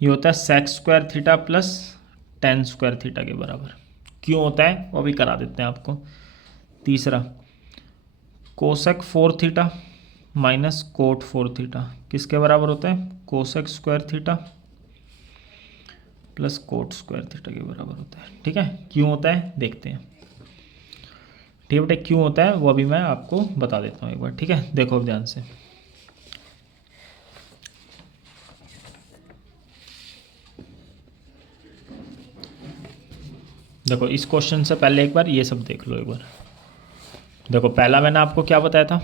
ये होता है sec square theta plus tan square theta के बराबर। क्यों होता है वो भी करा देते हैं आपको। तीसरा cosec 4 theta minus cot 4 theta किसके बराबर होता है? Cosec square theta plus coat square theta के बराबर होता है। ठीक है, क्यों होता है देखते हैं। ठीक है बेटा, क्यों होता है वो अभी मैं आपको बता देता हूँ एक बार। ठीक है, देखो अब ध्यान से। देखो इस क्वेश्चन से पहले एक बार ये सब देख लो एक बार। देखो पहला मैंने आपको क्या बताया था?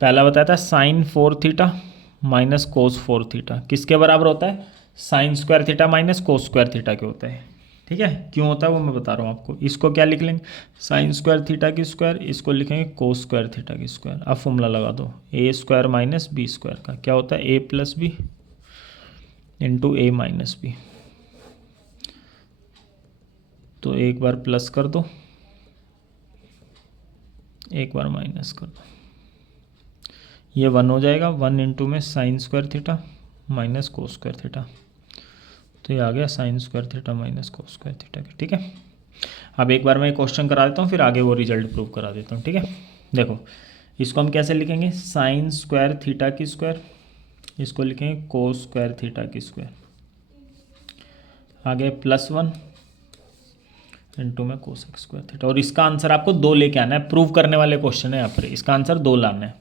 पहला बताया था sine 4 theta minus cos 4 theta किसके बराबर होता है? Sine square theta minus cos square theta के होता है। ठीक है, क्यों होता है वो मैं बता रहा हूँ आपको। इसको क्या लिख लेंगे? साइन स्क्वायर थीटा की स्क्वायर, इसको लिखेंगे कोस स्क्वायर थीटा की स्क्वायर। अब फॉर्मूला लगा दो, ए स्क्वायर माइनस बी स्क्वायर का क्या होता है? ए प्लस बी इंटू ए माइनस बी। तो एक बार प्लस कर दो, एक बार माइनस कर दो, ये 1 हो जाएगा। 1 इंटू में sign square theta minus cos square theta, तो ये आ गया sign square theta minus cos square theta का। ठीक है, अब एक बार मैं क्वेश्चन करा देता हूँ, फिर आगे वो रिजल्ट प्रूव करा देता हूँ। ठीक है, देखो इसको हम कैसे लिखेंगे, साइन स्क्वायर थीटा की स्क्वायर, इसको लिखेंगे कोस स्क्वायर थीटा की स्क्वायर, आगे +1 इंटू में कोसेक स्क्वायर थीटा। और इसका आंसर आपको 2 लेके आना है, प्रूव करने वाले क्वेश्चन है यहाँ पर, इसका आंसर 2 लाना है।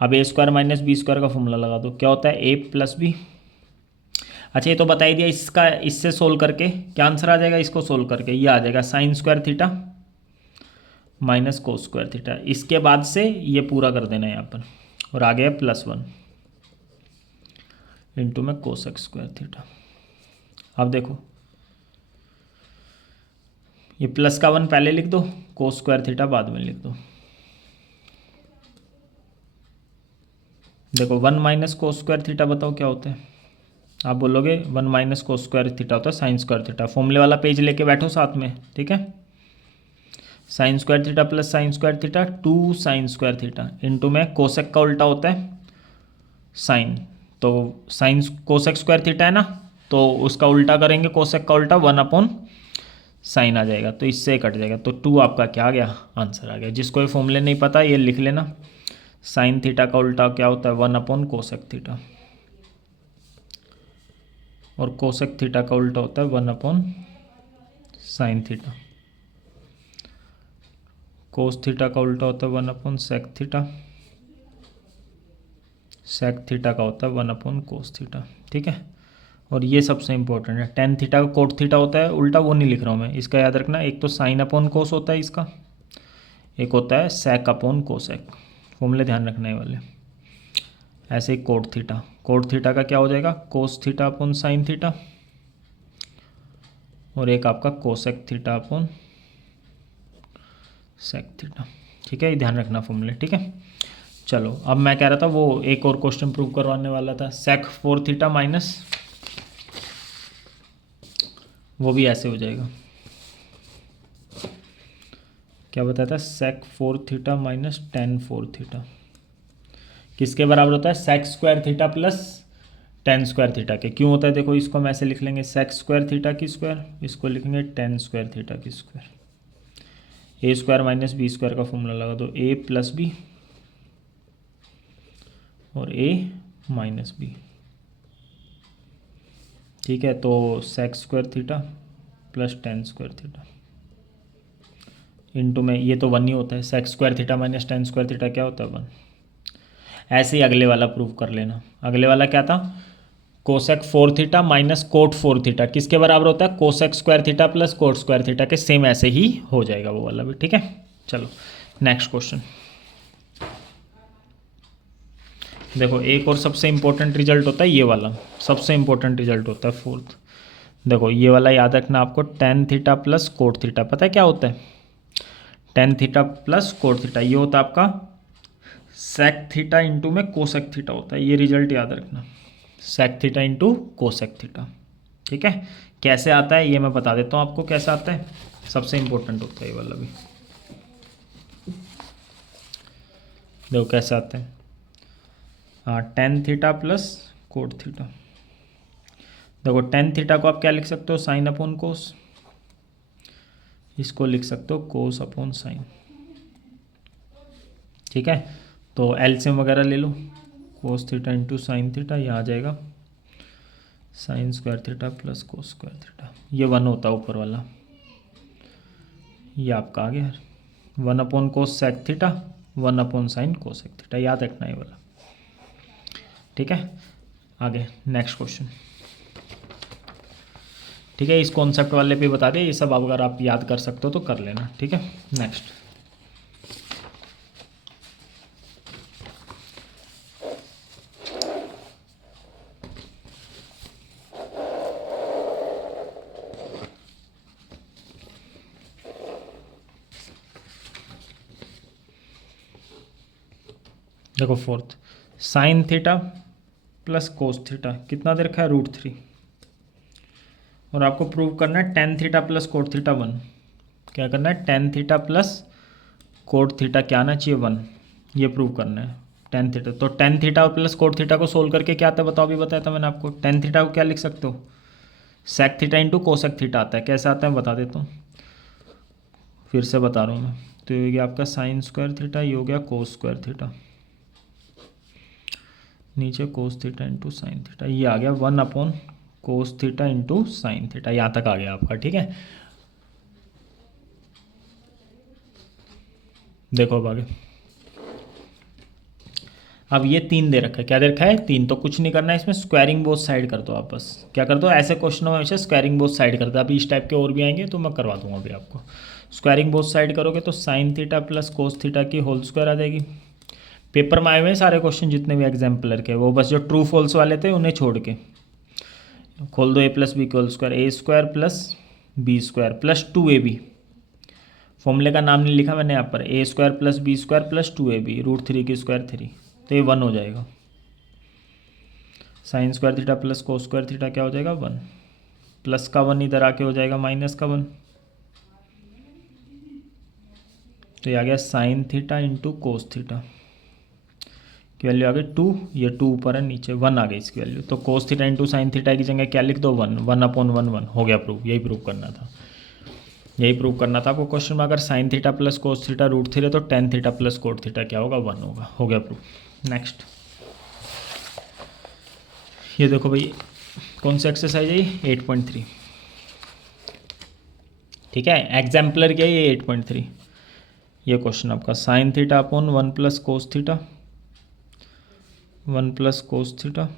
अब a square minus b square का फॉर्मूला लगा दो, क्या होता है a प्लस बी। अच्छा ये तो बता ही दिया, इसका इससे सोल्व करके क्या आंसर आ जाएगा, इसको सोल्व करके ये आ जाएगा sine square theta minus cos square theta. इसके बाद से ये पूरा कर देना है यहाँ पर, और आ गया +1 इंटू में कोसेक स्क्वायर थीटा। अब देखो ये प्लस का 1 पहले लिख दो, कोस स्क्वायर थीटा बाद में लिख दो। देखो 1 माइनस कोस स्क्वायर थीटा बताओ क्या होता है, आप बोलोगे 1 माइनस कोस स्क्वायर थीटा होता है साइन स्क्वायर थीटा। फॉर्मूले वाला पेज लेके बैठो साथ में, ठीक है। Sine square theta plus sign square theta 2 sign square theta into में कोसेक का उल्टा होता है साइन, तो साइन कोसेक स्क्वायर थीटा है ना, तो उसका उल्टा करेंगे, कोसेक का उल्टा 1 साइन आ जाएगा, तो इससे कट जाएगा, तो 2 आपका क्या आ गया, आंसर आ गया। जिसको ये फॉर्मूले नहीं पता ये लिख लेना, साइन थीटा का उल्टा क्या होता है 1 कोसेक थीटा, और कोसेक थीटा का उल्टा होता है 1 साइन थीटा। कोस थीटा का उल्टा होता है 1 सेक थीटा, सेक थीटा का होता है 1 कोस थीटा, ठीक है। और ये सबसे इंपॉर्टेंट है, टेन थीटा का कोट थीटा होता है उल्टा, वो नहीं लिख रहा हूँ मैं, इसका याद रखना, एक तो साइन अपॉन कोस होता है इसका, एक होता है सेक अपॉन कोसेक, फॉर्मूले ध्यान रखने वाले। ऐसे ही कोट थीटा का क्या हो जाएगा, cos theta upon sine theta, और एक आपका cosec theta upon sec theta, ठीक है। ये ध्यान रखना फॉर्मूले, ठीक है। चलो अब मैं कह रहा था वो एक और क्वेश्चन प्रूव करवाने वाला था, सेक 4 थीटा माइनस, वो भी ऐसे हो जाएगा, क्या बताया था, sec 4 theta minus tan 4 theta किसके बराबर होता है, sec square theta plus tan square theta के। क्यों होता है देखो, इसको हम ऐसे लिख लेंगे सेक स्क्वायर थीटा की स्क्वायर, इसको लिखेंगे टेन स्क्वायर थीटा की square. A square minus b square का फॉर्मूला लगा दो, a प्लस बी और a माइनस बी, ठीक है। तो sec square theta plus tan square theta into में ये तो 1 ही होता है, sec square theta minus tan square theta क्या होता है 1। ऐसे ही अगले वाला प्रूव कर लेना, अगले वाला क्या था, cosec 4 theta minus cot 4 theta किसके बराबर होता है, cosec square theta plus coat square theta के, सेम ऐसे ही हो जाएगा वो वाला भी, ठीक है। चलो नेक्स्ट क्वेश्चन देखो, एक और सबसे इंपॉर्टेंट रिजल्ट होता है ये वाला, सबसे इंपॉर्टेंट रिजल्ट होता है 4th। देखो ये वाला याद रखना आपको, tan theta plus cot theta, पता है क्या होता है, tan theta plus cot theta, ये होता है आपका सेक थीटा इंटू में कोसेक थीटा होता है, ये रिजल्ट याद रखना, sec theta into cosec theta, ठीक है। कैसे आता है ये मैं बता देता हूँ आपको, कैसे आता है, सबसे इंपॉर्टेंट होता है ये वाला भी। देखो कैसे आता है, हाँ ten theta plus cot theta. देखो टेन थीटा को आप क्या लिख सकते हो, साइन अपॉन कोस, इसको लिख सकते हो कोस अपॉन साइन, ठीक है। तो एलसीएम वगैरह ले लो, cos theta into sine theta, ये आ जाएगा sine square theta plus cos square theta, ये 1 होता है ऊपर वाला, ये आपका आ गया 1 cos sec theta 1 sine cosec theta, याद रखना ये वाला, ठीक है। आगे नेक्स्ट क्वेश्चन, ठीक है। इस कॉन्सेप्ट वाले पे बता दिया, ये सब अगर आप याद कर सकते हो तो कर लेना, ठीक है। नेक्स्ट देखो 4th, sine theta plus cos theta कितना दे रखा है, √3, और आपको प्रूव करना है tan theta plus cot theta 1, क्या करना है, tan theta plus cot theta क्या आना चाहिए 1, ये प्रूव करना है टेन थीटा। तो ten theta plus cot theta को सोल्व करके क्या आता है बताओ, अभी बताया था मैंने आपको, टेन थीटा को क्या लिख सकते हो, sec theta into cosec theta आता है, कैसे आता है बता देता हूँ, फिर से बता रहा हूँ मैं। तो ये हो गया आपका साइन स्क्वायर थीटा, ये हो गया कोस स्क्वायर थीटा, नीचे कोस थीटा इंटू साइन थीटा, ये आ गया 1 कोस थीटा इंटू साइन थीटा, यहाँ तक आ गया आपका। ठीक है, देखो अब आगे। अब ये 3 दे रखा है, क्या दे रखा है 3, तो कुछ नहीं करना है इसमें, स्क्वायरिंग बोथ साइड कर दो आप। बस क्या कर दो, ऐसे क्वेश्चनों में हमेशा स्क्वायरिंग बोथ साइड करते हैं। अभी इस टाइप के और भी आएंगे तो मैं करवा दूंगा अभी आपको। स्क्वायरिंग बोथ साइड करोगे तो sine theta plus cos theta की होल स्क्वायर आ जाएगी। पेपर में आए हुए हैं सारे क्वेश्चन जितने भी एग्जाम्पलर के, वो बस जो ट्रू फॉल्स वाले थे उन्हें छोड़ के। खोल दो, ए प्लस बी की whole square, a square plus B square plus 2ab। फॉर्मूले का नाम नहीं लिखा मैंने यहाँ पर, a square plus B square plus 2ab, √3 की स्क्वायर 3, तो ये 1 हो जाएगा। Sine square theta plus cos square theta क्या हो जाएगा 1, प्लस का 1 इधर आके हो जाएगा माइनस का 1, तो ये आ गया sine theta into cos theta की वैल्यू आ गई 2, ये 2 ऊपर है, नीचे 1 आ गई इसकी वैल्यू। तो कोस थीटा इंटू साइन थीटा की जगह क्या लिख दो 1, 1/1 हो गया प्रूफ। यही प्रूफ करना था, यही प्रूव करना था आपको क्वेश्चन में। अगर sine theta plus cos theta √3 है तो ten theta plus cot theta क्या होगा 1 होगा। हो गया प्रूफ। नेक्स्ट ये देखो भाई, कौन सी एक्सरसाइज है ये 8.3। ठीक है, एग्जाम्पलर क्या है ये 8.3। ये क्वेश्चन आपका sine theta upon 1 plus cos theta, 1 plus cos theta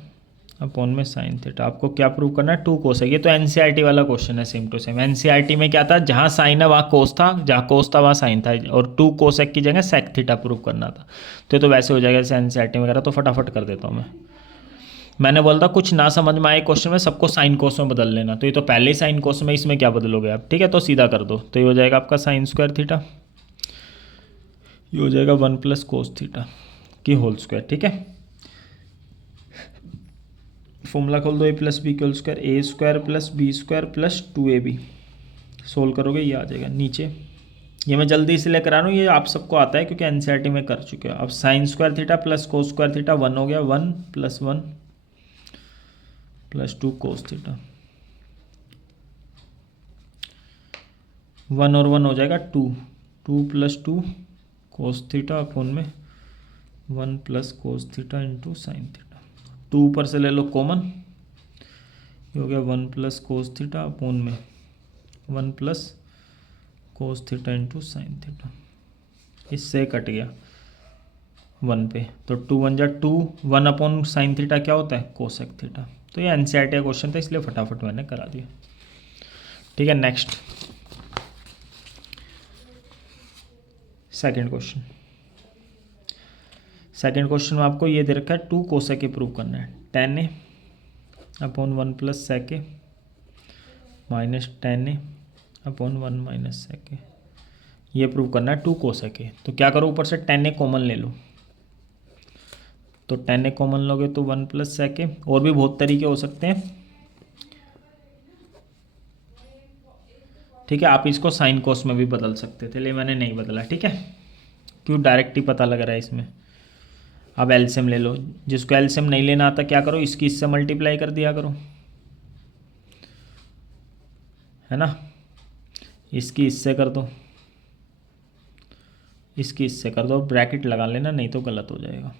upon में साइन थीटा। आपको क्या प्रूव करना है, 2 कोस है। ये तो एनसीईआरटी वाला क्वेश्चन है, सेम टू सेम। एनसीईआरटी में क्या था, जहाँ साइन है वहाँ कोस था, जहाँ कोस था वहाँ साइन था, और 2 कोसेक की जगह सेक थीटा प्रूव करना था। तो ये तो वैसे हो जाएगा जैसे एनसीईआरटी वगैरह। तो फटाफट कर देता हूँ मैंने बोला था कुछ ना समझ में आए क्वेश्चन में सबको साइन कोस में बदल लेना, तो ये तो पहले ही साइन कोस में, इसमें क्या बदलोगे आप। ठीक है, तो सीधा कर दो, तो ये हो जाएगा आपका साइन स्क्वायर थीटा, ये हो जाएगा 1 प्लस कोस थीटा की होल स्क्वायर। ठीक है, फॉर्मूला खोल दो, ए प्लस बी की whole square, a square plus B square plus 2ab। Solve करोगे ये आ जाएगा नीचे। ये मैं जल्दी से लेकर आ रहा हूँ, ये आप सबको आता है क्योंकि एनसीईआरटी में कर चुके हो। अब sign square theta plus cos square theta 1 हो गया, 1 + 1 + 2 कोस थीटा, 1 और 1 हो जाएगा 2, 2 + 2 कोस थीटा अपॉन में 1 plus cos theta into sine theta. 2 ऊपर से ले लो कॉमन, ये हो गया 1 प्लस कोस थीटा अपॉन में 1 plus cos theta into sine theta. इससे कट गया 1 पे, तो 2 × 2, 1 अपॉन साइन थीटा क्या होता है कोसेक थीटा। तो ये एनसीईआरटी का क्वेश्चन था इसलिए फटाफट मैंने करा दिया। ठीक है, next second question. Second question में आपको ये दे रखा है 2 कोसेक प्रूव करना है, tan a upon 1 plus sec a minus tan a upon 1 minus sec a। ये प्रूव करना है 2 कोसेक a। तो क्या करो, ऊपर से tan a कॉमन ले लो, तो tan a कॉमन लोगे तो 1 प्लस sec a। और भी बहुत तरीके हो सकते हैं। ठीक है, आप इसको साइन कोस में भी बदल सकते थे, लेकिन मैंने नहीं बदला। ठीक है, क्यों डायरेक्ट ही पता लग रहा है इसमें। अब एलसीएम ले लो, जिसको एलसीएम नहीं लेना आता क्या करो, इसकी इससे मल्टीप्लाई कर दिया करो, है ना। इसकी इससे कर दो, इसकी इससे कर दो, ब्रैकेट लगा लेना नहीं तो गलत हो जाएगा।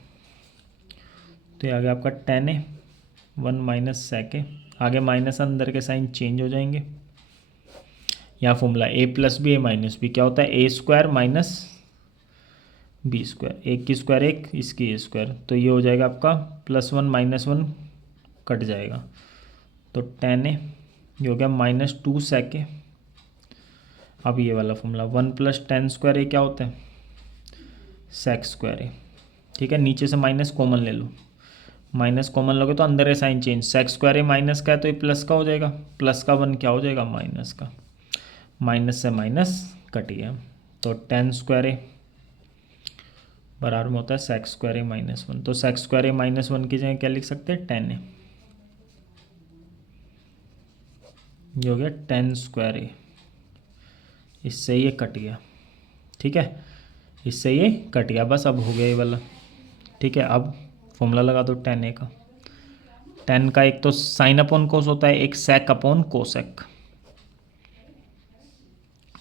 तो ये आ गया आपका tan a 1 minus sec a। आगे माइनस अंदर के साइन चेंज हो जाएंगे। यहाँ formula a + b a - b क्या होता है, a square minus b square, एक की स्क्वायर एक, इसकी ए स्क्वायर, तो ये हो जाएगा आपका +1 - 1 कट जाएगा, तो tan a ये हो गया -2 sec a। अब ये वाला फॉर्मूला 1 + tan स्क्वायर a क्या होता है sec स्क्वायर a। ठीक है, नीचे से माइनस कॉमन ले लो, माइनस कॉमन लोगे तो अंदर है sign change, sec square a minus का है तो ये प्लस का हो जाएगा, प्लस का 1 क्या हो जाएगा माइनस का, माइनस से माइनस कट गया, तो tan स्क्वायर a बराबर में होता है sec स्क्वायर a -1। तो sec स्क्वायर a -1 की जगह क्या लिख सकते हैं tan a, ये हो गया tan स्क्वायर a। इससे ये कट गया। ठीक है, इससे ये कट गया, बस अब हो गया ये वाला। ठीक है, अब फॉर्मूला लगा दो tan a का। tan का एक तो साइन अपॉन कोस होता है, एक sec अपॉन कोसेक।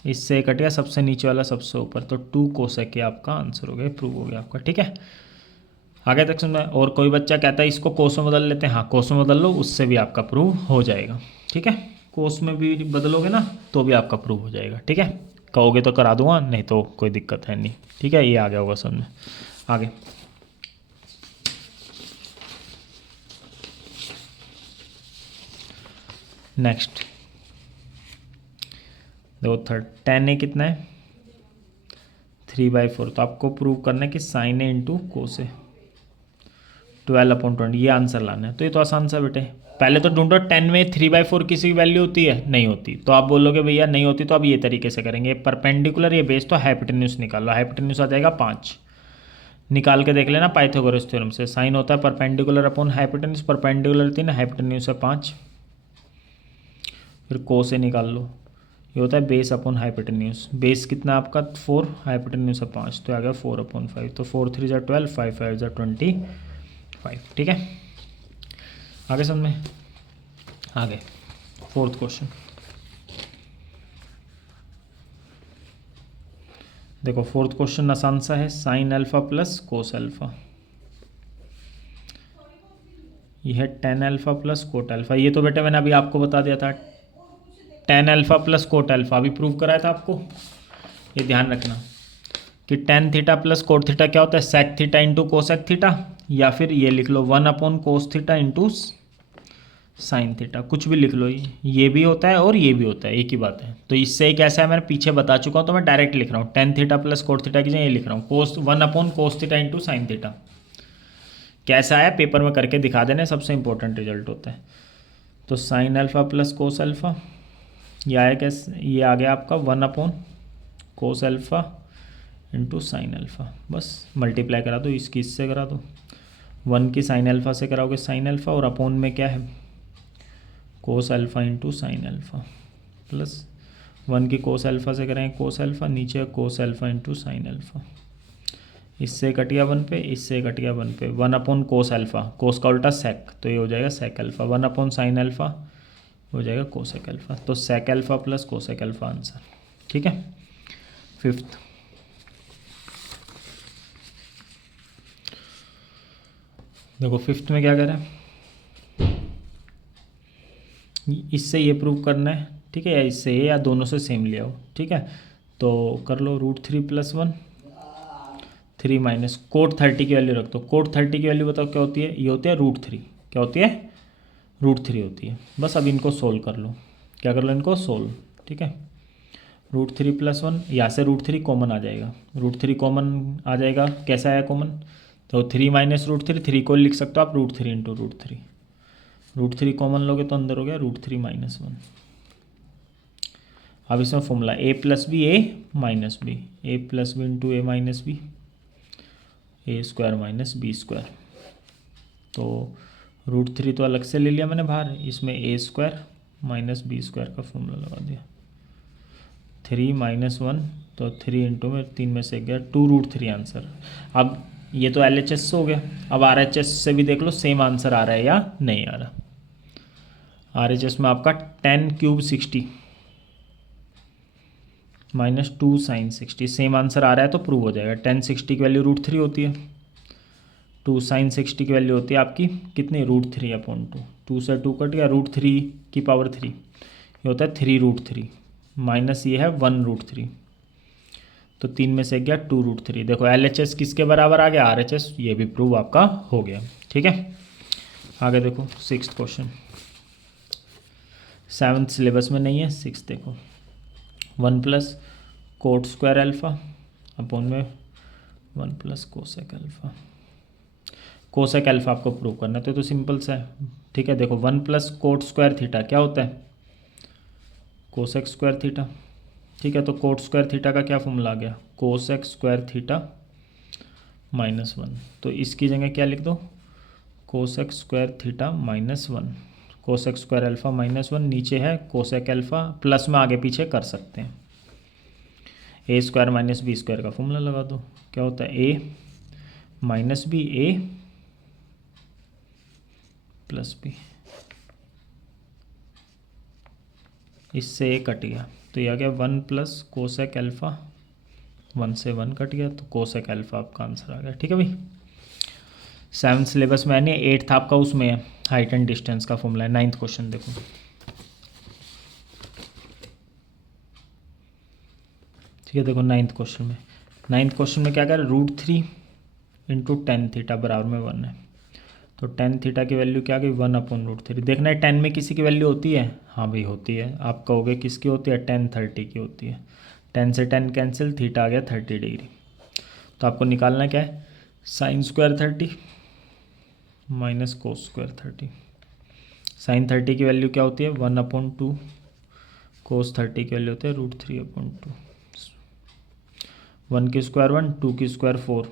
इससे कट गया, सबसे नीचे वाला सबसे ऊपर, तो 2 कोसेक आपका आंसर हो गया, प्रूव हो गया आपका। ठीक है, आगे तक समझ में? और कोई बच्चा कहता है इसको कोस में बदल लेते हैं, हाँ कोस में बदल लो, उससे भी आपका प्रूव हो जाएगा। ठीक है, कोस में भी बदलोगे ना तो भी आपका प्रूव हो जाएगा। ठीक है, कहोगे तो करा दूंगा, नहीं तो कोई दिक्कत है नहीं। ठीक है, ये आ गया होगा समझ में। आगे नेक्स्ट देखो थर्ड, tan a कितना है 3/4। तो आपको प्रूव करना है कि sin a इंटू कोस ए 12/20, ये आंसर लाना है। तो ये तो आसान सा बेटे, पहले तो ढूंढो 10 में 3/4 किसी की वैल्यू होती है, नहीं होती। तो आप बोलोगे भैया नहीं होती, तो अब ये तरीके से करेंगे, परपेंडिकुलर ये बेस, तो हाइपोटेन्यूज निकालो, हाइपोटेन्यूज आ जाएगा 5, निकाल के देख लेना पाइथागोरस थ्योरम से। साइन होता है perpendicular upon hypotenuse, perpendicular 3, hypotenuse है 5। फिर कोस ए निकाल लो, ये होता है बेस अपॉन हाइपोटेन्यूज, बेस कितना आपका 4, हाइपोटेन्यूज है 5, तो आ गया 4/5। तो 4 3 × 12, 5 5 × 25। ठीक है, आगे समझ में? आगे फोर्थ क्वेश्चन देखो, फोर्थ क्वेश्चन आसान सा है, sine alpha plus cos alpha, ये है tan alpha plus cot alpha. ये तो बेटे मैंने अभी आपको बता दिया था, tan alpha plus cot alpha अभी प्रूव कराया था आपको। ये ध्यान रखना कि tan theta plus cot theta क्या होता है, sec theta into cosec theta, या फिर ये लिख लो 1/कोस थीटा इंटू साइन थीटा, कुछ भी लिख लो, ये भी होता है और ये भी होता है, एक ही बात है। तो इससे कैसा है, मैंने पीछे बता चुका हूँ, तो मैं डायरेक्ट लिख रहा हूँ ten theta plus cot theta की जगह ये लिख रहा हूँ कोस 1/कोस थीटा इंटू साइन थीटा। कैसा है पेपर में करके दिखा देने, सबसे इंपॉर्टेंट रिजल्ट होता है। तो sign alpha plus cos alpha, ये आया कैसे, ये आ गया आपका 1/कोस अल्फा इंटू साइन अल्फा, बस मल्टीप्लाई करा दो, इसकी इससे करा दो, 1 की साइन अल्फा से कराओगे साइन अल्फा, और अपोन में क्या है cos alpha into sine alpha, plus 1 की कोस अल्फा से करें कोस अल्फा, नीचे cos alpha into sine alpha, इससे कट गया 1 पे, इससे कट गया 1 पे, 1/कोस अल्फा, कोस का उल्टा सेक, तो ये हो जाएगा सेक अल्फा, 1/साइन अल्फा हो जाएगा कोसेक अल्फा। तो sec alpha plus cosec alpha answer. ठीक है, फिफ्थ देखो, फिफ्थ में क्या करें, इससे ये प्रूव करना है। ठीक है, या इससे या दोनों से सेम ले आओ। ठीक है, तो कर लो √3 + 1 3 माइनस कोट 30 की वैल्यू रख दो। कोट 30 की वैल्यू बताओ क्या होती है, ये होती है √3, क्या होती है √3 होती है। बस अब इनको सोल्व कर लो, क्या कर लो इनको सोल्व। ठीक है, √3 + 1, यहाँ से √3 कॉमन आ जाएगा, √3 कॉमन आ जाएगा, कैसा आया कॉमन, तो 3 माइनस √3, 3 को लिख सकते हो आप √3 इंटू √3, √3 कॉमन लोगे तो अंदर हो गया √3 - 1। अब इसमें formula a + b a - b, a + b into a - b, a² - b²। तो √3 तो अलग से ले लिया मैंने बाहर, इसमें a² - b² का फॉर्मूला लगा दिया, 3 - 1, तो 3 इंटू में 3 में से गया 2√3 आंसर। अब ये तो LHS हो गया, अब RHS से भी देख लो सेम आंसर आ रहा है या नहीं आ रहा। RHS में आपका 10³ 60 -2 sin 60 सेम आंसर आ रहा है, तो प्रूव हो जाएगा। 10 60 की वैल्यू √3 होती है, 2 sin 60 की वैल्यू होती है आपकी कितनी, √3/2, 2 से 2 कट गया, √3 ये होता है 3√3 माइनस ये है 1√3, तो 3 में से गया 2√3। देखो LHS किसके बराबर आ गया, RHS, ये भी प्रूव आपका हो गया। ठीक है, आगे देखो सिक्स्थ क्वेश्चन, 7th सिलेबस में नहीं है, 6th देखो, 1 + कोट² अल्फा अपॉन में 1 + कोसेक अल्फा। कोसेक अल्फा आपको प्रूव करना है, तो सिंपल सा है। ठीक है, देखो 1 + कोट² थीटा क्या होता है, कोसेक² थीटा। ठीक है, तो कोट² थीटा का क्या फॉर्मूला आ गया, कोसेक² थीटा -1, तो इसकी जगह क्या लिख दो, कोसेक² थीटा -1, कोसेक² अल्फा -1, नीचे है कोसेक अल्फा, प्लस में आगे पीछे कर सकते हैं, a² - b² का फॉर्मूला लगा दो, क्या होता है a - b, a + b, इससे a कट गया, तो यह आ गया 1 + कोसेक अल्फा, 1 से 1 कट गया, तो कोसेक अल्फा आपका आंसर आ गया। ठीक है भाई, 7th सिलेबस में नहीं, 8th आपका उसमें है, हाइट एंड डिस्टेंस का फॉर्मूला है। 9th क्वेश्चन देखो, ठीक है। देखो 9th क्वेश्चन में, 9th क्वेश्चन में क्या कर, √3 इंटू टेन थीटा बराबर में 1 है। तो टेन थीटा की वैल्यू क्या आ गई, 1/√3। देखना है 10 में किसी की वैल्यू होती है, हाँ भाई होती है। आप कहोगे किसकी होती है, 10 30 की होती है। 10 से 10 कैंसिल, थीटा आ गया 30 डिग्री। तो आपको निकालना क्या है, sine square 30 minus cos square 30। Sine 30 की वैल्यू क्या होती है, 1/2। कोस 30 की वैल्यू होती है √3/2। 1 की स्क्वायर 1, 2 की स्क्वायर 4,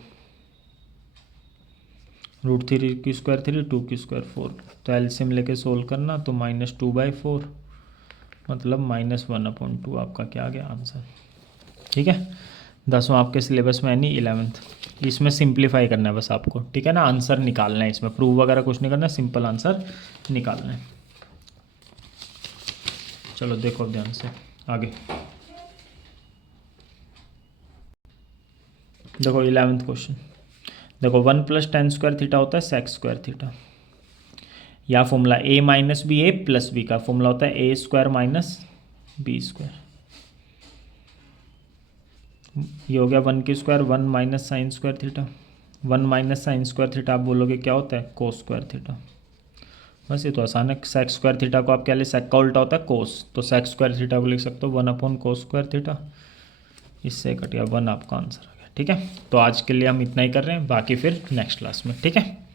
√3 की स्क्वायर 3, 2 की स्क्वायर 4। तो एलसीएम लेके सोल्व करना, तो -2/4 मतलब -1/2 आपका क्या आ गया आंसर। ठीक है, 10वां आपके सिलेबस में नहीं 11th। इसमें सिंप्लीफाई करना है बस आपको, ठीक है ना। आंसर निकालना है, इसमें प्रूव वगैरह कुछ नहीं करना, सिंपल आंसर निकालना है। चलो देखो अब ध्यान से आगे। देखो 11th क्वेश्चन, देखो 1 + tan स्क्वायर थीटा होता है sec स्क्वायर थीटा, या formula a minus B A plus B का फॉर्मूला होता है a² माइनस b²। ये हो गया 1 की square 1 minus sign square theta. 1 minus sign square theta आप बोलोगे क्या होता है, कोस स्क्वायर थीटा। बस ये तो आसान है। सेक स्क्वायर थीटा को आप क्या ले, सेक का उल्टा होता है कोस, तो सेक स्क्वायर थीटा को लिख सकते हो 1/cos स्क्वायर थीटा। इससे कट गया 1 आपका आंसर आ गया। ठीक है, तो आज के लिए हम इतना ही कर रहे हैं, बाकी फिर नेक्स्ट क्लास में। ठीक है।